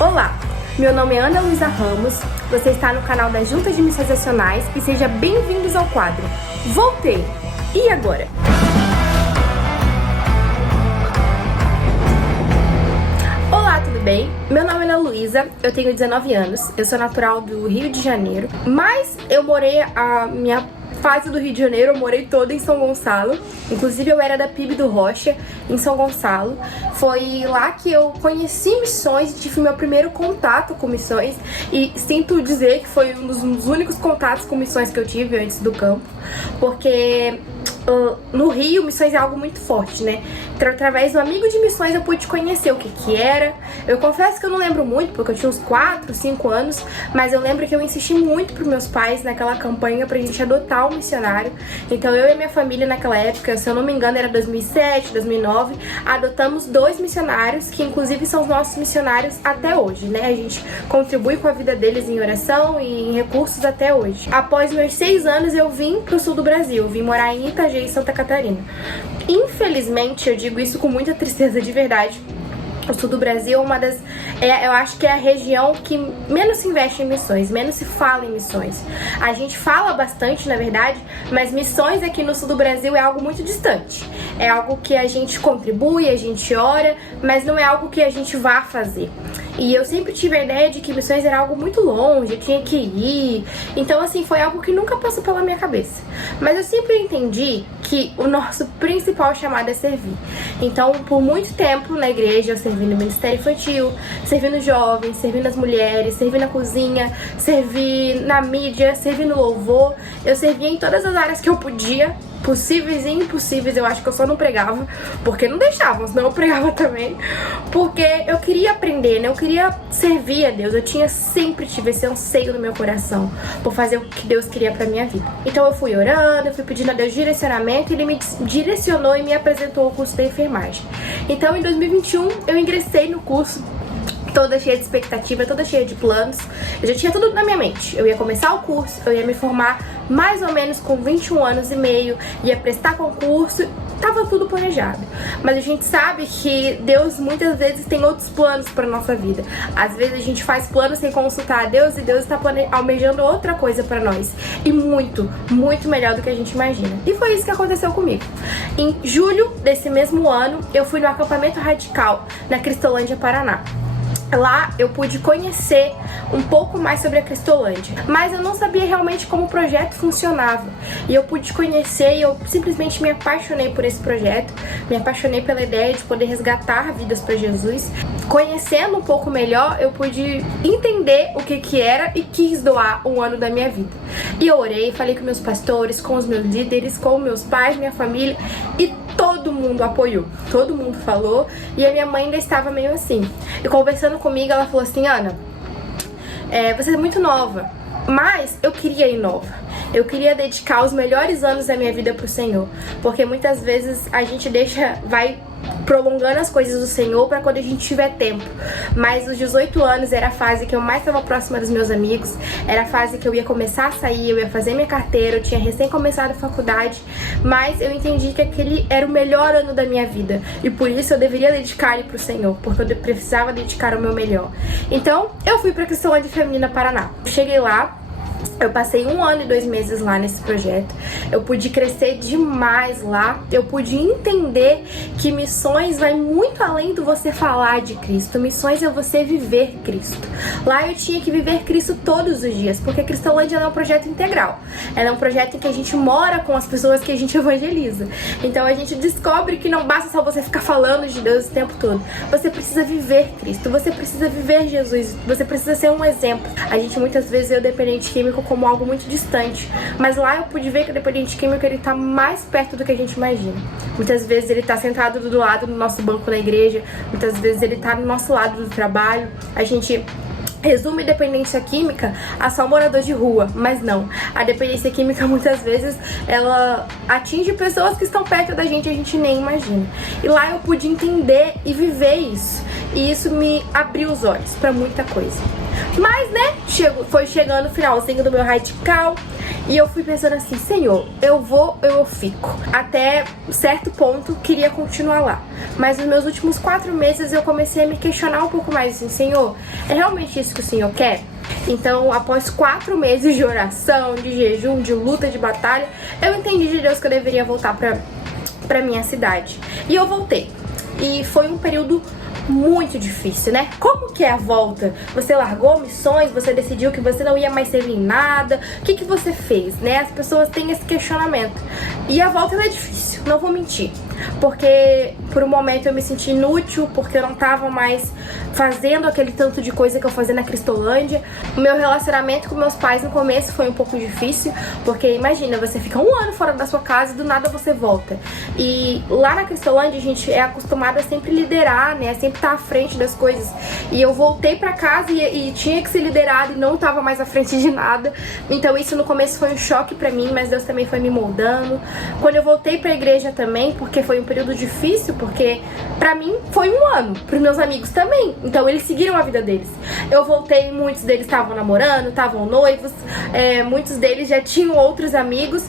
Olá, meu nome é Ana Luísa Ramos, você está no canal da Junta de Missões Nacionais e seja bem-vindos ao quadro Voltei! E agora? Olá, tudo bem? Meu nome é Ana Luísa, eu tenho 19 anos, eu sou natural do Rio de Janeiro, mas eu morei a minha fase do Rio de Janeiro, eu morei toda em São Gonçalo. Inclusive eu era da PIB do Rocha, em São Gonçalo. Foi lá que eu conheci missões e tive meu primeiro contato com missões. E sinto dizer que foi um dos únicos contatos com missões que eu tive antes do campo. Porque no Rio, missões é algo muito forte, né? Então, através do amigo de missões eu pude conhecer o que era. Eu confesso que eu não lembro muito, porque eu tinha uns 4, 5 anos, mas eu lembro que eu insisti muito pros meus pais naquela campanha pra gente adotar um missionário. Então eu e minha família naquela época, se eu não me engano era 2007, 2009, adotamos 2 missionários, que inclusive são os nossos missionários até hoje, né? A gente contribui com a vida deles em oração e em recursos até hoje. Após meus 6 anos eu vim pro sul do Brasil, vim morar em Itajaí, Santa Catarina. Infelizmente, eu digo isso com muita tristeza de verdade, o sul do Brasil é uma das... eu acho que é a região que menos se investe em missões, menos se fala em missões. A gente fala bastante, na verdade, mas missões aqui no sul do Brasil é algo muito distante. É algo que a gente contribui, a gente ora, mas não é algo que a gente vá fazer. E eu sempre tive a ideia de que missões era algo muito longe, eu tinha que ir. Então, assim, foi algo que nunca passou pela minha cabeça. Mas eu sempre entendi que o nosso principal chamado é servir. Então, por muito tempo na igreja, eu servi no Ministério Infantil, servi nos jovens, servi nas mulheres, servi na cozinha, servi na mídia, servi no louvor. Eu servia em todas as áreas que eu podia, possíveis e impossíveis. Eu acho que eu só não pregava porque não deixavam, senão eu pregava também, porque eu queria aprender, né? Eu queria servir a Deus. Eu sempre tive esse anseio no meu coração por fazer o que Deus queria pra minha vida. Então eu fui orando, eu fui pedindo a Deus direcionamento e Ele me direcionou e me apresentou o curso da enfermagem. Então em 2021 eu ingressei no curso toda cheia de expectativa, toda cheia de planos. Eu já tinha tudo na minha mente. Eu ia começar o curso, eu ia me formar mais ou menos com 21 anos e meio, ia prestar concurso, tava tudo planejado. Mas a gente sabe que Deus muitas vezes tem outros planos para nossa vida. Às vezes a gente faz planos sem consultar a Deus e Deus está almejando outra coisa para nós. E muito, muito melhor do que a gente imagina. E foi isso que aconteceu comigo. Em julho desse mesmo ano, eu fui no acampamento radical na Cristolândia, Paraná. Lá eu pude conhecer um pouco mais sobre a Cristolândia, mas eu não sabia realmente como o projeto funcionava. E eu pude conhecer e eu simplesmente me apaixonei por esse projeto, me apaixonei pela ideia de poder resgatar vidas para Jesus. Conhecendo um pouco melhor, eu pude entender o que era e quis doar um ano da minha vida. E eu orei, falei com meus pastores, com os meus líderes, com meus pais, minha família, e todo mundo apoiou, todo mundo falou, e a minha mãe ainda estava meio assim. E conversando comigo, ela falou assim: Ana, você é muito nova, mas eu queria ir nova. Eu queria dedicar os melhores anos da minha vida pro Senhor, porque muitas vezes a gente vai prolongando as coisas do Senhor para quando a gente tiver tempo. Mas os 18 anos era a fase que eu mais estava próxima dos meus amigos, era a fase que eu ia começar a sair, eu ia fazer minha carteira, eu tinha recém começado a faculdade, mas eu entendi que aquele era o melhor ano da minha vida e por isso eu deveria dedicar ele pro Senhor, porque eu precisava dedicar o meu melhor. Então eu fui para a Cristolândia Feminina, Paraná. Cheguei lá, eu passei 1 ano e 2 meses lá nesse projeto. Eu pude crescer demais lá. Eu pude entender que missões vai muito além do você falar de Cristo. Missões é você viver Cristo. Lá eu tinha que viver Cristo todos os dias, porque a Cristolândia é um projeto integral. Ela é um projeto em que a gente mora com as pessoas que a gente evangeliza. Então a gente descobre que não basta só você ficar falando de Deus o tempo todo. Você precisa viver Cristo. Você precisa viver Jesus. Você precisa ser um exemplo. A gente muitas vezes vê o dependente químico como algo muito distante, mas lá eu pude ver que o dependente químico ele tá mais perto do que a gente imagina. Muitas vezes ele tá sentado do lado do nosso banco na igreja, muitas vezes ele tá do nosso lado do trabalho. A gente resume dependência química a só morador de rua, mas não. A dependência química muitas vezes ela atinge pessoas que estão perto da gente e a gente nem imagina. E lá eu pude entender e viver isso. E isso me abriu os olhos para muita coisa. Mas, né, foi chegando o finalzinho do meu radical. E eu fui pensando assim, Senhor, eu vou ou eu fico? Até certo ponto, queria continuar lá. Mas nos meus últimos 4 meses eu comecei a me questionar um pouco mais assim, Senhor, é realmente isso que o Senhor quer? Então, após 4 meses de oração, de jejum, de luta, de batalha, eu entendi de Deus que eu deveria voltar pra minha cidade. E eu voltei. E foi um período muito difícil, né? Como que é a volta? Você largou missões, você decidiu que você não ia mais servir em nada, o que você fez, né? As pessoas têm esse questionamento. E a volta é difícil, não vou mentir. Porque por um momento eu me senti inútil, porque eu não tava mais fazendo aquele tanto de coisa que eu fazia na Cristolândia. O meu relacionamento com meus pais no começo foi um pouco difícil, porque imagina, você fica 1 ano fora da sua casa e do nada você volta. E lá na Cristolândia a gente é acostumada a sempre liderar, né? Sempre estar à frente das coisas. E eu voltei pra casa e tinha que ser liderada e não tava mais à frente de nada. Então isso no começo foi um choque pra mim, mas Deus também foi me moldando. Quando eu voltei pra igreja também, porque foi um período difícil, porque pra mim foi 1 ano, pros meus amigos também. Então eles seguiram a vida deles. Eu voltei, muitos deles estavam namorando, estavam noivos, muitos deles já tinham outros amigos.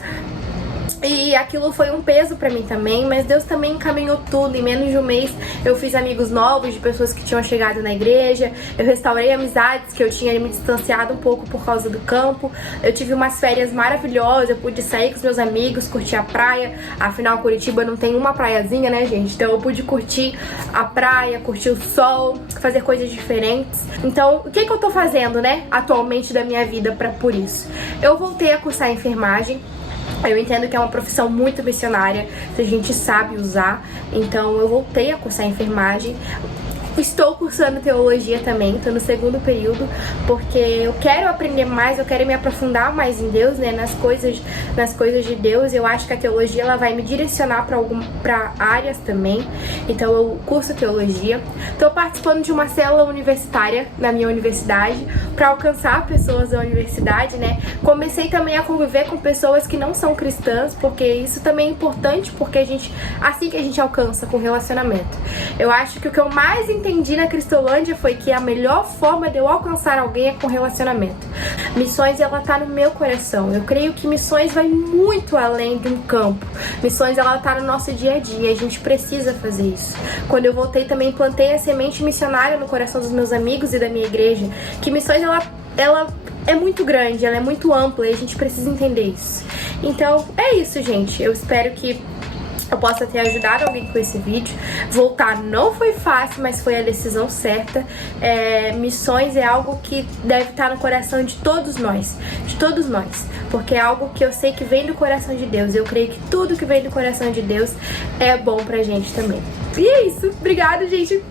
E aquilo foi um peso pra mim também, mas Deus também encaminhou tudo. Em menos de 1 mês eu fiz amigos novos, de pessoas que tinham chegado na igreja. Eu restaurei amizades que eu tinha me distanciado um pouco por causa do campo. Eu tive umas férias maravilhosas, eu pude sair com os meus amigos, curtir a praia. Afinal, Curitiba não tem uma praiazinha, né, gente? Então eu pude curtir a praia, curtir o sol, fazer coisas diferentes. Então, o que eu tô fazendo, né, atualmente da minha vida por isso? Eu voltei a cursar enfermagem. Eu entendo que é uma profissão muito missionária, se a gente sabe usar. Então eu voltei a cursar enfermagem. Estou cursando teologia também, estou no 2º período, porque eu quero aprender mais, eu quero me aprofundar mais em Deus, né, nas coisas de Deus. Eu acho que a teologia ela vai me direcionar para áreas também. Então eu curso teologia. Estou participando de uma célula universitária na minha universidade para alcançar pessoas da universidade, né? Comecei também a conviver com pessoas que não são cristãs, porque isso também é importante, porque assim que a gente alcança com relacionamento. Eu acho que o que eu mais entendi na Cristolândia foi que a melhor forma de eu alcançar alguém é com relacionamento. Missões, ela tá no meu coração. Eu creio que missões vai muito além de um campo. Missões, ela tá no nosso dia a dia. A gente precisa fazer isso. Quando eu voltei, também plantei a semente missionária no coração dos meus amigos e da minha igreja. Que missões, ela é muito grande, ela é muito ampla e a gente precisa entender isso. Então, é isso, gente. Eu espero que eu possa ter ajudado alguém com esse vídeo. Voltar não foi fácil, mas foi a decisão certa. Missões é algo que deve estar no coração de todos nós, porque é algo que eu sei que vem do coração de Deus. Eu creio que tudo que vem do coração de Deus é bom pra gente também. E é isso. Obrigada, gente.